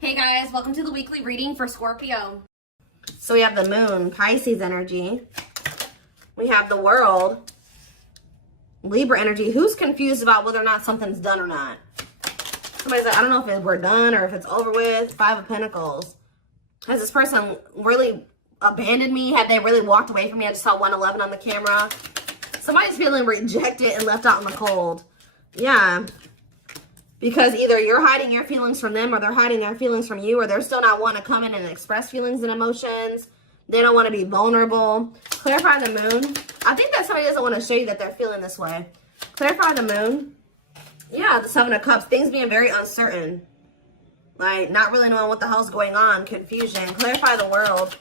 Hey guys, welcome to the weekly reading for Scorpio. So we have the moon, Pisces energy. We have the world, Libra energy. Who's confused about whether or not something's done or not? Somebody's like, I don't know if we're done or if it's over with. Five of Pentacles. Has this person really abandoned me? Have they really walked away from me? I just saw 111 on the camera. Somebody's feeling rejected and left out in the cold. Yeah. Because either you're hiding your feelings from them or they're hiding their feelings from you, or they're still not wanting to come in and express feelings and emotions. They don't want to be vulnerable. Clarify the moon. I think that somebody doesn't want to show you that they're feeling this way. Clarify the moon. Yeah, the Seven of Cups. Things being very uncertain. Like, not really knowing what the hell's going on. Confusion. Clarify the world.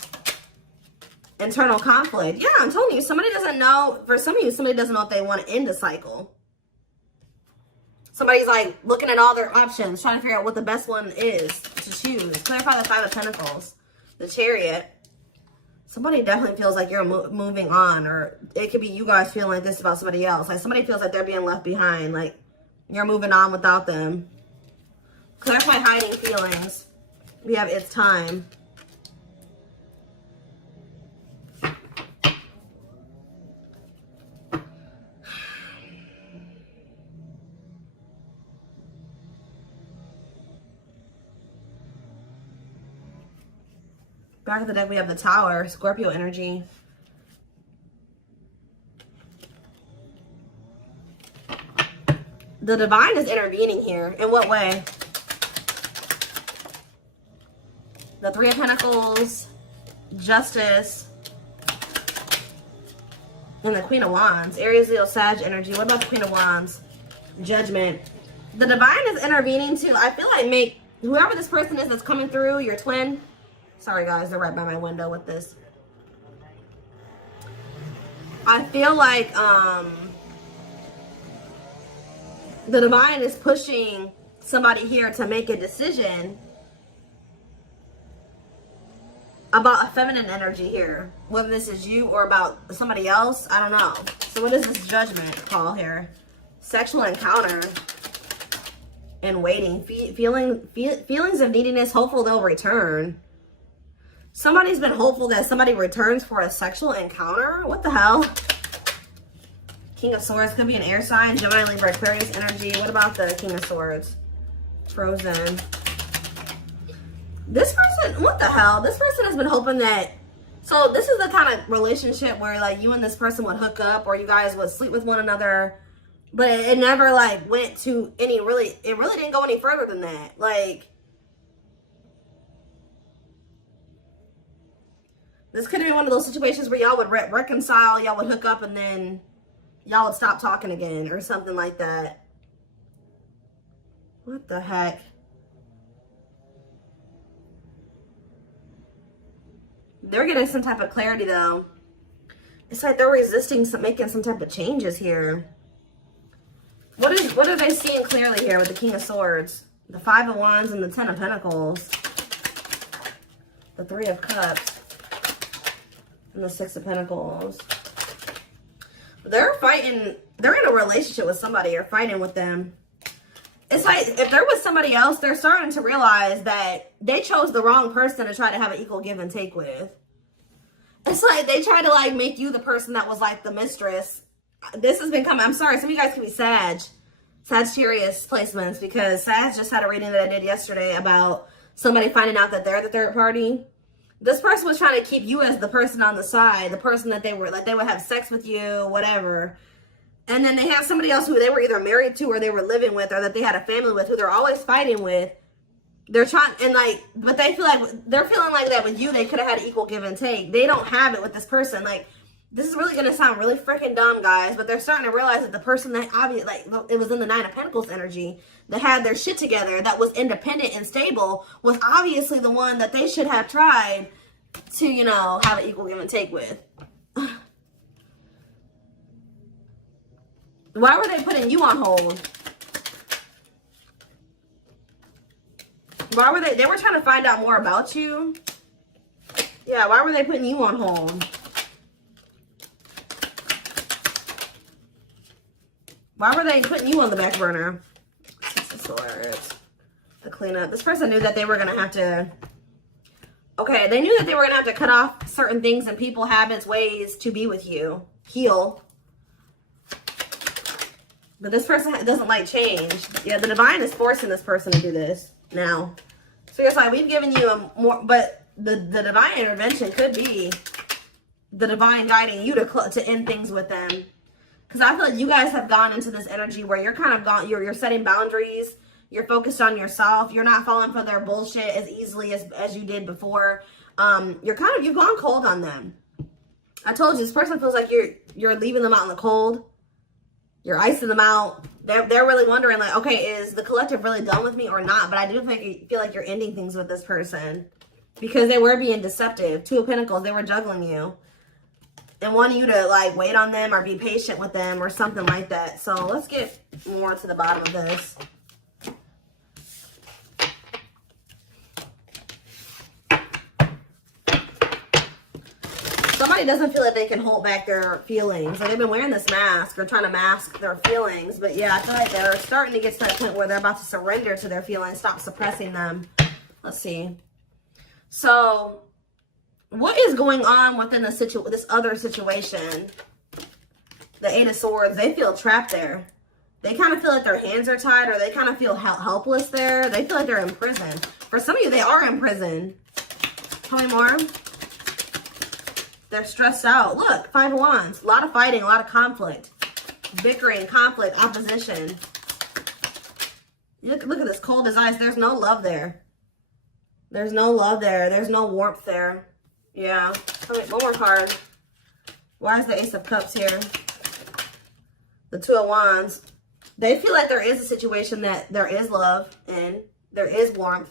Internal conflict. Yeah, I'm telling you, somebody doesn't know. For some of you, somebody doesn't know if they want to end a cycle. Somebody's like looking at all their options, trying to figure out what the best one is to choose. Clarify the Five of Pentacles, the Chariot. Somebody definitely feels like you're moving on, or it could be you guys feeling like this about somebody else. Like somebody feels like they're being left behind, like you're moving on without them. Clarify hiding feelings. We have it's time. Back of the deck, we have the Tower, Scorpio energy. The Divine is intervening here. In what way? The Three of Pentacles, Justice, and the Queen of Wands. Aries, Leo, Sag energy. What about the Queen of Wands? Judgment. The Divine is intervening too. I feel like whoever this person is that's coming through, your twin. Sorry guys, they're right by my window with this. I feel like the Divine is pushing somebody here to make a decision about a feminine energy here. Whether this is you or about somebody else, I don't know. So what is this Judgment call here? Sexual encounter and waiting. Feelings of neediness, hopeful they'll return. Somebody's been hopeful that somebody returns for a sexual encounter. What the hell? King of Swords could be an air sign. Gemini, Libra, Aquarius energy. What about the King of Swords? Frozen. This person, what the hell? This person has been hoping that, so this is the kind of relationship where like you and this person would hook up or you guys would sleep with one another, but it never like went to any it really didn't go any further than that. Like, this could be one of those situations where y'all would reconcile, y'all would hook up, and then y'all would stop talking again or something like that. What the heck? They're getting some type of clarity though. It's like they're resisting making some type of changes here. What are they seeing clearly here with the King of Swords? The Five of Wands and the Ten of Pentacles. The Three of Cups. And the Six of Pentacles. They're fighting. They're in a relationship with somebody or fighting with them. It's like if there was somebody else, they're starting to realize that they chose the wrong person to try to have an equal give and take with. It's like they try to like make you the person that was like the mistress. This has been coming. I'm sorry. Some of you guys can be Sagittarius placements, because Sag just had a reading that I did yesterday about somebody finding out that they're the third party. This person was trying to keep you as the person on the side, the person that they would have sex with you, whatever. And then they have somebody else who they were either married to or they were living with or that they had a family with, who they're always fighting with. They're trying, and like, but they feel like, they're feeling like that with you, they could have had an equal give and take. They don't have it with this person. Like, this is really going to sound really freaking dumb, guys, but they're starting to realize that the person that obviously, like, it was in the Nine of Pentacles energy, that had their shit together, that was independent and stable, was obviously the one that they should have tried to, you know, have an equal give and take with. Why were they putting you on hold? Why were they were trying to find out more about you? Yeah, why were they putting you on hold? Why were they putting you on the back burner? Six of Swords. The clean up. This person knew that they were going to have to, okay, they knew that they were going to have to cut off certain things and people, habits, ways to be with you. Heal. But this person doesn't like change. Yeah, the divine is forcing this person to do this now. So it's like, we've given you a more, but the divine intervention could be the divine guiding you to end things with them. Because I feel like you guys have gone into this energy where you're kind of gone, you're setting boundaries. You're focused on yourself. You're not falling for their bullshit as easily as you did before. You've gone cold on them. I told you, this person feels like you're leaving them out in the cold. You're icing them out. They're really wondering, like, okay, is the collective really done with me or not? But I do feel like you're ending things with this person because they were being deceptive. Two of Pentacles, they were juggling you and wanting you to, like, wait on them or be patient with them or something like that. So let's get more to the bottom of this. Somebody doesn't feel like they can hold back their feelings. Or they've been wearing this mask or trying to mask their feelings. But yeah, I feel like they're starting to get to that point where they're about to surrender to their feelings. Stop suppressing them. Let's see. So, what is going on within this other situation? The Eight of Swords. They feel trapped there. They kind of feel like their hands are tied, or they kind of feel helpless there. They feel like they're in prison. For some of you, they are in prison. Tell me more. They're stressed out. Look, Five of Wands. A lot of fighting, a lot of conflict. Bickering, conflict, opposition. Look at this, cold as ice. There's no love there. There's no love there. There's no warmth there. Yeah. One more card. Why is the Ace of Cups here? The Two of Wands. They feel like there is a situation that there is love in. There is warmth.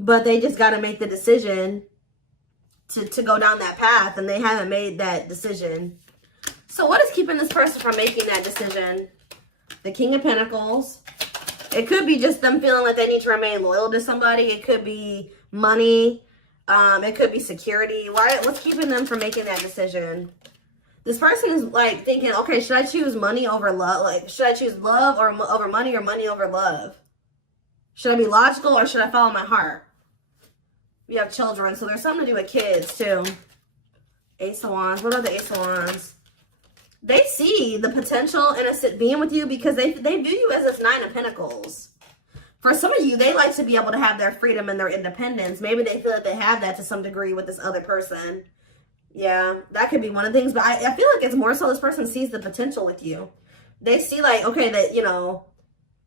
But they just got to make the decision to go down that path, and they haven't made that decision. So what is keeping this person from making that decision? The King of Pentacles. It could be just them feeling like they need to remain loyal to somebody. It could be money. It could be security. What's keeping them from making that decision? This person is like thinking, okay, should I choose money over love? Like, should I choose love over money, or money over love? Should I be logical, or should I follow my heart? We have children, so there's something to do with kids too. Ace of Wands. What are the Ace of Wands? They see the potential in being with you because they view you as this Nine of Pentacles. For some of you, they like to be able to have their freedom and their independence. Maybe they feel like they have that to some degree with this other person. Yeah, that could be one of the things. But I feel like it's more so this person sees the potential with you. They see like, okay, that, you know,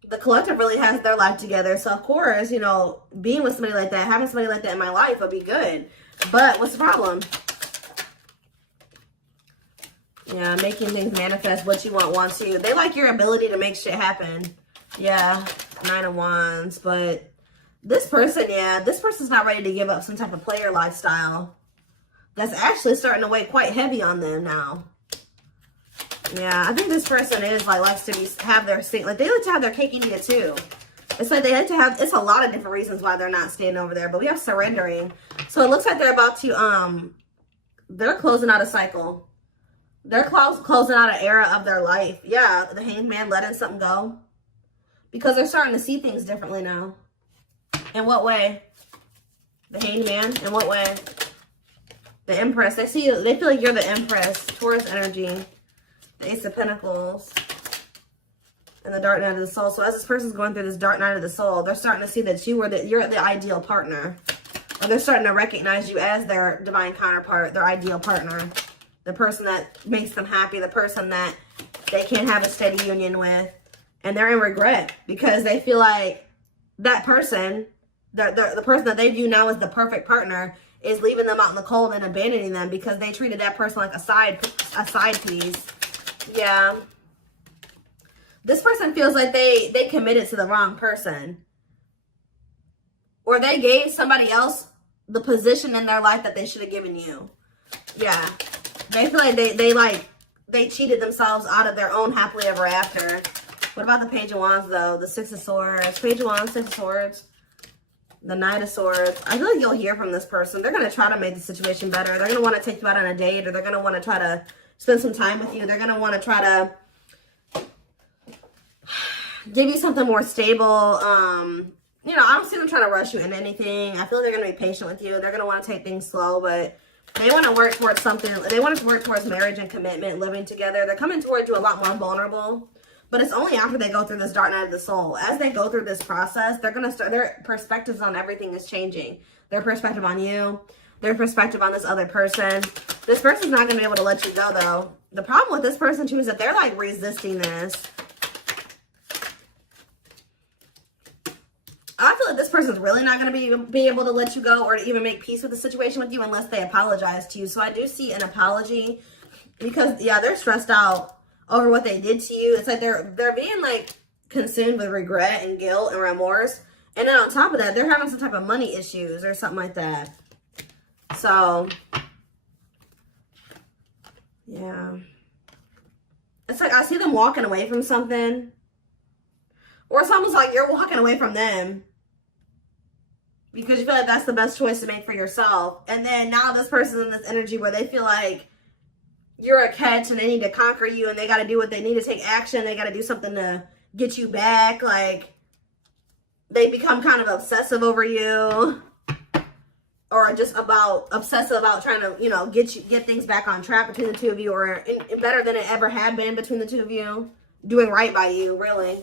the collective really has their life together. So, of course, you know, being with somebody like that, having somebody like that in my life would be good. But what's the problem? Yeah, making things manifest. What you want to. They like your ability to make shit happen. Yeah, Nine of Wands. But this person, yeah, this person's not ready to give up some type of player lifestyle. That's actually starting to weigh quite heavy on them now. Yeah, I think this person is like likes to have their like they like to have their cake and eat it too. It's like they like to have. It's a lot of different reasons why they're not staying over there. But we have surrendering, so it looks like they're about to they're closing out a cycle. They're closing out an era of their life. Yeah, the Hanged Man letting something go because they're starting to see things differently now. In what way? The Hanged Man. In what way? The Empress. They feel like you're the Empress. Taurus energy. The Ace of Pentacles. And the Dark Night of the Soul. So as this person's going through this Dark Night of the Soul, they're starting to see that you're the ideal partner. Or they're starting to recognize you as their divine counterpart, their ideal partner. The person that makes them happy, the person that they can't have a steady union with. And they're in regret because they feel like that person, the person that they view now as the perfect partner, is leaving them out in the cold and abandoning them because they treated that person like a side piece. Yeah. This person feels like they committed to the wrong person. Or they gave somebody else the position in their life that they should have given you. Yeah. They feel like they cheated themselves out of their own happily ever after. What about the Page of Wands though? The Six of Swords. Page of Wands, Six of Swords. The Knight of Swords. I feel like you'll hear from this person. They're going to try to make the situation better. They're going to want to take you out on a date, or they're going to want to try to spend some time with you. They're going to want to try to give you something more stable, you know, I don't see them trying to rush you into anything. I feel they're going to be patient with you. They're going to want to take things slow, but they want to work towards something. They want to work towards marriage and commitment, living together. They're coming towards you a lot more vulnerable, but it's only after they go through this dark night of the soul. As they go through this process, they're going to start, their perspectives on everything is changing. Their perspective on you, their perspective on this other person. This person's not going to be able to let you go, though. The problem with this person, too, is that they're, like, resisting this. I feel like this person's really not going to be able to let you go or to even make peace with the situation with you unless they apologize to you. So I do see an apology because, yeah, they're stressed out over what they did to you. It's like they're being, like, consumed with regret and guilt and remorse. And then on top of that, they're having some type of money issues or something like that. So, yeah. It's like I see them walking away from something. Or it's almost like you're walking away from them because you feel like that's the best choice to make for yourself. And then now this person's in this energy where they feel like you're a catch and they need to conquer you and they got to do what they need to take action. They got to do something to get you back. Like they become kind of obsessive over you or just obsessive about trying to, you know, get things back on track between the two of you or better than it ever had been between the two of you. Doing right by you, really.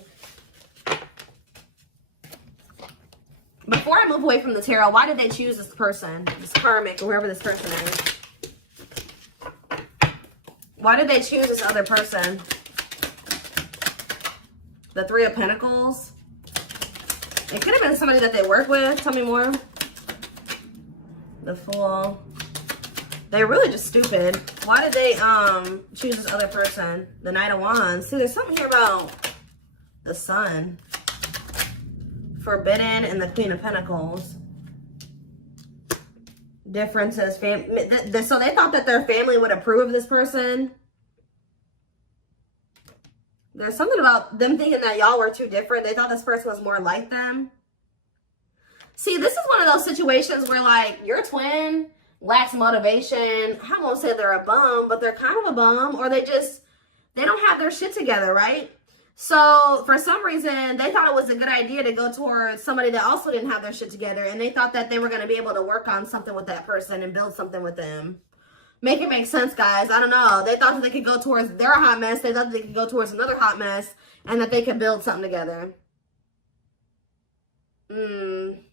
Before I move away from the tarot, why did they choose this person? This karmic, or whoever this person is. Why did they choose this other person? The Three of Pentacles. It could have been somebody that they work with. Tell me more. The Fool. They're really just stupid. Why did they choose this other person? The Knight of Wands. See, there's something here about the Sun. Forbidden and the Queen of Pentacles. Differences. So they thought that their family would approve of this person. There's something about them thinking that y'all were too different. They thought this person was more like them. See, this is one of those situations where, like, your twin lacks motivation. I won't say they're a bum, but they're kind of a bum. Or they don't have their shit together, right? So, for some reason, they thought it was a good idea to go towards somebody that also didn't have their shit together. And they thought that they were going to be able to work on something with that person and build something with them. Make it make sense, guys. I don't know. They thought that they could go towards their hot mess. They thought that they could go towards another hot mess. And that they could build something together. The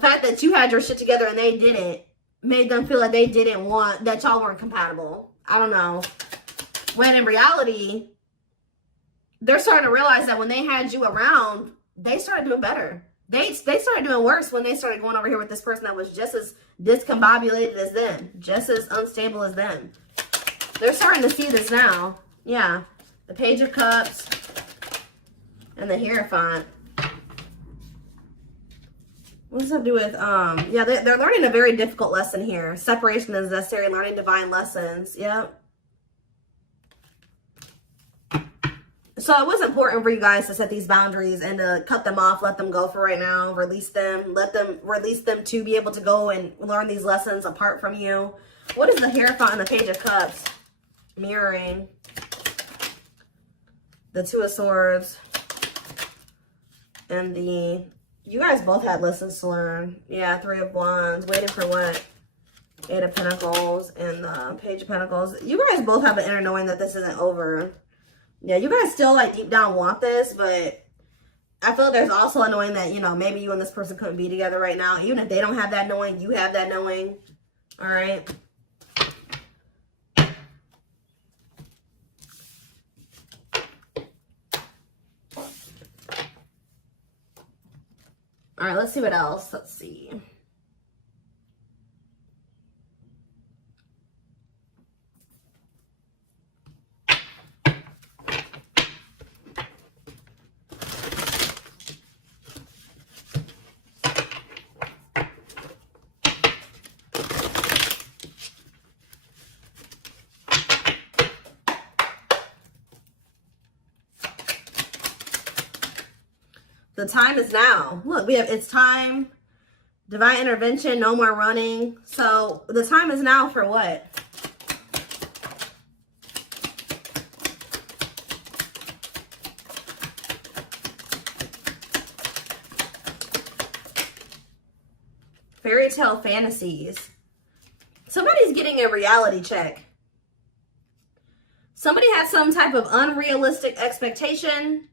fact that you had your shit together and they didn't made them feel like they didn't want, that y'all weren't compatible. I don't know. When in reality, they're starting to realize that when they had you around, they started doing better. They started doing worse when they started going over here with this person that was just as discombobulated as them. Just as unstable as them. They're starting to see this now. Yeah. The Page of Cups. And the Hierophant. What does that do with, yeah, they're learning a very difficult lesson here. Separation is necessary, learning divine lessons. Yep. So it was important for you guys to set these boundaries and to cut them off, let them go for right now, release them, release them to be able to go and learn these lessons apart from you. What is the Hierophant and the Page of Cups? Mirroring. The Two of Swords. And you guys both had lessons to learn. Yeah, Three of Wands. Waiting for what? Eight of Pentacles and the Page of Pentacles. You guys both have an inner knowing that this isn't over. Yeah, you guys still, like, deep down want this, but I feel like there's also a knowing that, you know, maybe you and this person couldn't be together right now. Even if they don't have that knowing, you have that knowing. All right? All right, let's see what else. Let's see. The time is now. Look, it's time. Divine intervention, no more running. So the time is now for what? Fairy tale fantasies. Somebody's getting a reality check. Somebody had some type of unrealistic expectation.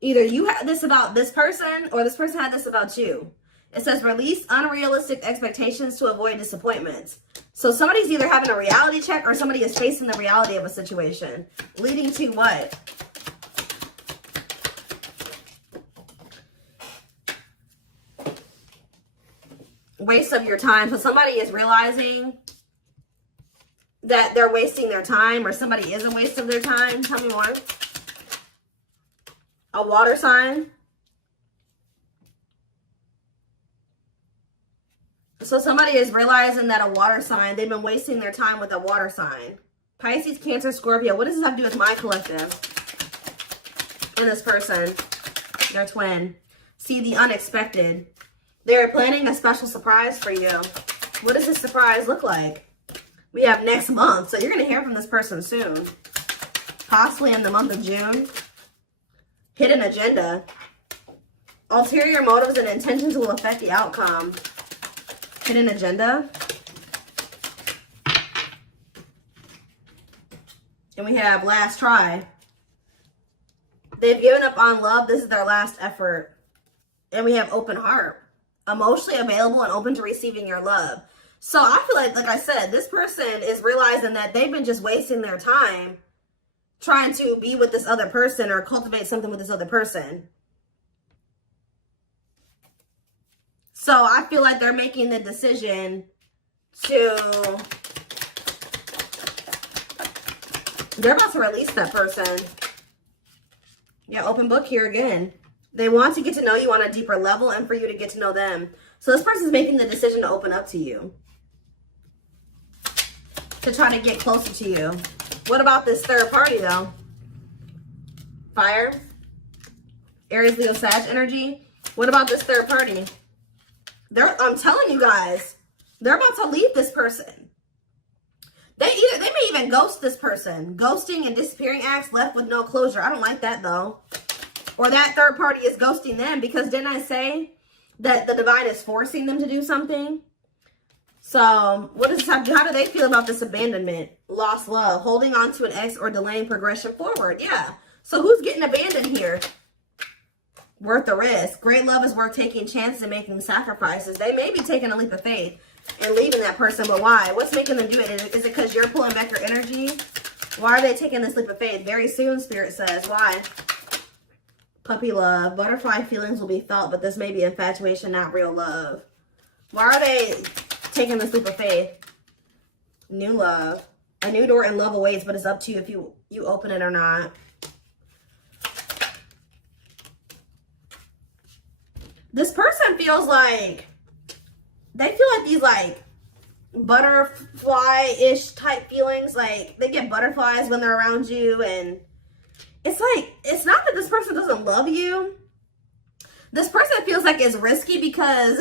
Either you had this about this person or this person had this about you. It says release unrealistic expectations to avoid disappointments. So somebody's either having a reality check or somebody is facing the reality of a situation. Leading to what? Waste of your time. So somebody is realizing that they're wasting their time, or somebody is a waste of their time. Tell me more. A water sign. So somebody is realizing that a water sign, they've been wasting their time with a water sign. Pisces, Cancer, Scorpio. What does this have to do with my collective? And this person, their twin. See the unexpected. They're planning a special surprise for you. What does this surprise look like? We have next month. So you're going to hear from this person soon. Possibly in the month of June. Hidden agenda. Ulterior motives and intentions will affect the outcome. Hidden agenda. And we have last try. They've given up on love. This is their last effort. And we have open heart. Emotionally available and open to receiving your love. So I feel like I said, this person is realizing that they've been just wasting their time trying to be with this other person or cultivate something with this other person. So I feel like they're making the decision to, they're about to release that person. Yeah, open book here again. They want to get to know you on a deeper level and for you to get to know them. So this person's making the decision to open up to you. To try to get closer to you. What about this third party though? Fire. Aries, Leo, Sag energy. What about this third party? I'm telling you guys, they're about to leave this person. They may even ghost this person. Ghosting and disappearing acts left with no closure. I don't like that though. Or that third party is ghosting them, because didn't I say that the divine is forcing them to do something? So what does how do they feel about this abandonment? Lost love, holding on to an ex, or delaying progression forward. Yeah. So who's getting abandoned here? Worth the risk. Great love is worth taking chances and making sacrifices. They may be taking a leap of faith and leaving that person, but why? What's making them do it? Is it because you're pulling back your energy? Why are they taking this leap of faith? Very soon, Spirit says. Why? Puppy love. Butterfly feelings will be felt, but this may be infatuation, not real love. Why are they taking this leap of faith? New love. A new door and love awaits, but it's up to you if you open it or not. This person feels like, they feel like these like butterfly-ish type feelings. Like they get butterflies when they're around you, and it's like, it's not that this person doesn't love you. This person feels like it's risky because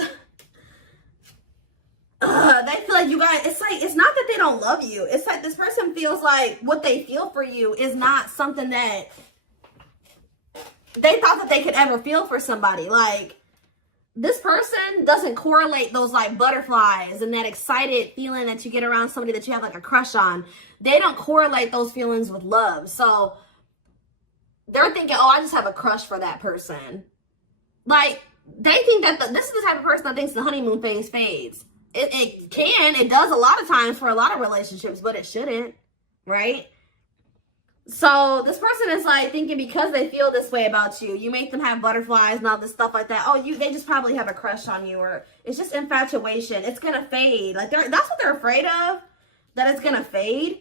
they feel like you guys, it's like, it's not that they don't love you. It's like this person feels like what they feel for you is not something that they thought that they could ever feel for somebody. Like, this person doesn't correlate those like butterflies and that excited feeling that you get around somebody that you have like a crush on. They don't correlate those feelings with love. So they're thinking, oh, I just have a crush for that person. Like, they think that this is the type of person that thinks the honeymoon phase fades. It does a lot of times for a lot of relationships, but it shouldn't, right? So this person is like thinking because they feel this way about you, you make them have butterflies and all this stuff like that. Oh, they just probably have a crush on you, or it's just infatuation. It's gonna fade. Like that's what they're afraid of, that it's gonna fade.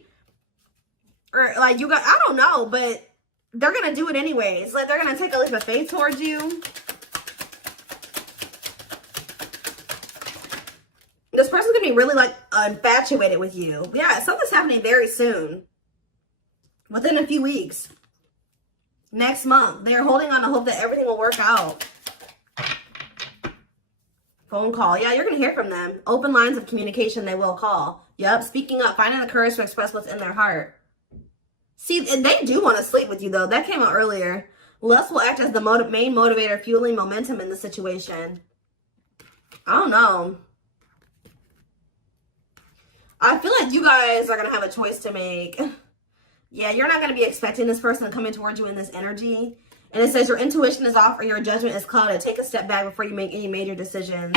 Or like I don't know, but they're gonna do it anyways. Like they're gonna take a leap of faith towards you. This person's gonna be really like infatuated with you. Yeah, something's happening very soon. Within a few weeks. Next month. They're holding on to hope that everything will work out. Phone call. Yeah, you're going to hear from them. Open lines of communication, they will call. Yep, speaking up, finding the courage to express what's in their heart. See, and they do want to sleep with you, though. That came out earlier. Lust will act as the main motivator, fueling momentum in the situation. I don't know. I feel like you guys are going to have a choice to make. Yeah, you're not going to be expecting this person to come in towards you in this energy. And it says your intuition is off or your judgment is clouded. Take a step back before you make any major decisions.